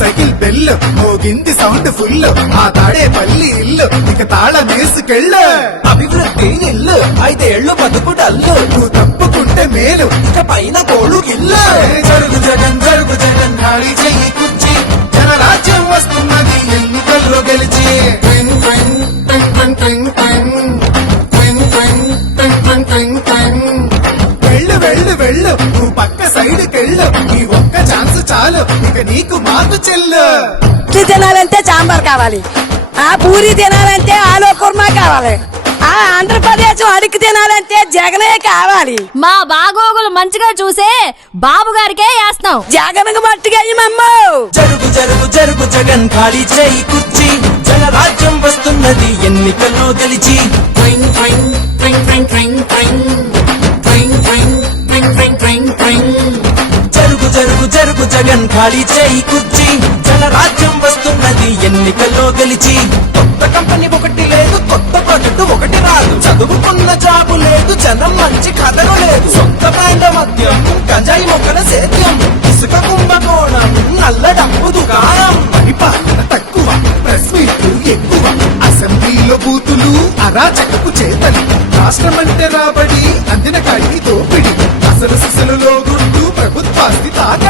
Cycle bell మోగింది sound full ఆ తాడే పల్లి ఇల్లు. ఇక తాళమేసుకెళ్ళ అభివృద్ధి ఇల్లు ఐదేళ్ళు బతుకు డల్లు. నువ్వు తప్పుకుంటే మేలు. ఇక పైన కోడు ఇల్లు వెళ్ళు వెళ్ళు. నువ్వు పక్క సైడ్ కెళ్ళు ఈ ఒక్క ఛాన్స్ చాలు. ఇక నీకు మాకు చెల్లు. ఇడ్లీ తినాలంటే సాంబార్ కావాలి. ఆ పూరి తినాలంటే ఆలో కుర్మా కావాలి. ఆ ఆంధ్రప్రదేశ్ అడిగి తినాలంటే జగనే కావాలి. మా బాగోగులు మంచిగా చూసే బాబు గారికే వేస్తాం మట్టిగా మమ్మ. జరుగు జరుగు జరుగు జగన్ ఖాళీ చేయి కుర్చీ. జనరాజ్యం వస్తున్నది ఎన్నికల్లో గెలిచి. జరుగు జగన్ ఖాళీ చేయి కుర్చి. జనరాజ్యం వస్తున్నది ఎన్నికల్లో గెలిచి. కొత్త కంపెనీ ఒకటి లేదు కొత్త ప్రాజెక్టు ఒకటి రాదు. చదువుకున్న జాబు లేదు జనం మంచి కథలు లేదు. సొంత బ్రాండ్ మద్యం గంజాయి మొక్కల సేద్యం. ఇసుక కుంభకోణం నల్ల డబ్బు దుకాణం. పరిపాలన తక్కువ ప్రెస్ మీట్లు ఎక్కువ. అసెంబ్లీలో బూతులు అరాచకపు చేతలు. రాష్ట్రం అంటే రాబడి అందిన కాడికి దోపిడి. అసలు సిసలులో గుండు ప్రభుత్వాస్తి తాకట్టు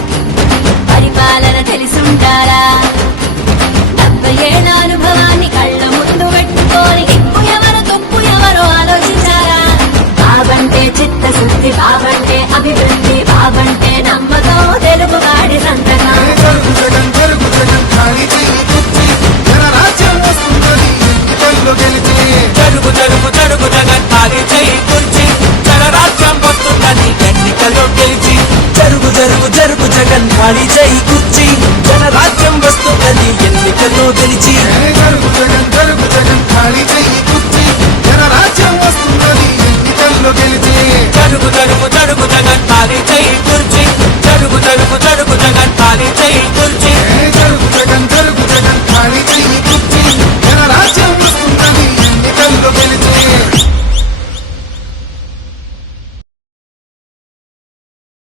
పరిపాలన తెలిసుండాలా డెబ్బై ఏళ్ళ అనుభవాన్ని కళ్ళ ముందు పెట్టుకొని ఎక్కువ ఎవరు తప్పు ఎవరు ఆలోచించారా? బాబంటే చిత్తశుద్ధి బాబంటే అభివృద్ధి బాబంటే నమ్మకం తెలుగు వాడి సంతకం. జరుగు జగన్ జరుగు జగన్ జరుగు జగన్ ఖాళీ చేయి కుర్చీ. జనరాజ్యం వస్తున్నది ఎన్నికల్లో గెలిచి. జరుగు జరుగు జరుగు జగన్ ఖాళీ ఎంతో తెలిసి గరుగు జగన్ గరుగు జగన్ ఖాళీ చెయ్యి కుర్చీ. జనరాజ్యం వస్తుందని ఎన్నికల్లో గెలిచి. గరుగు గరుగు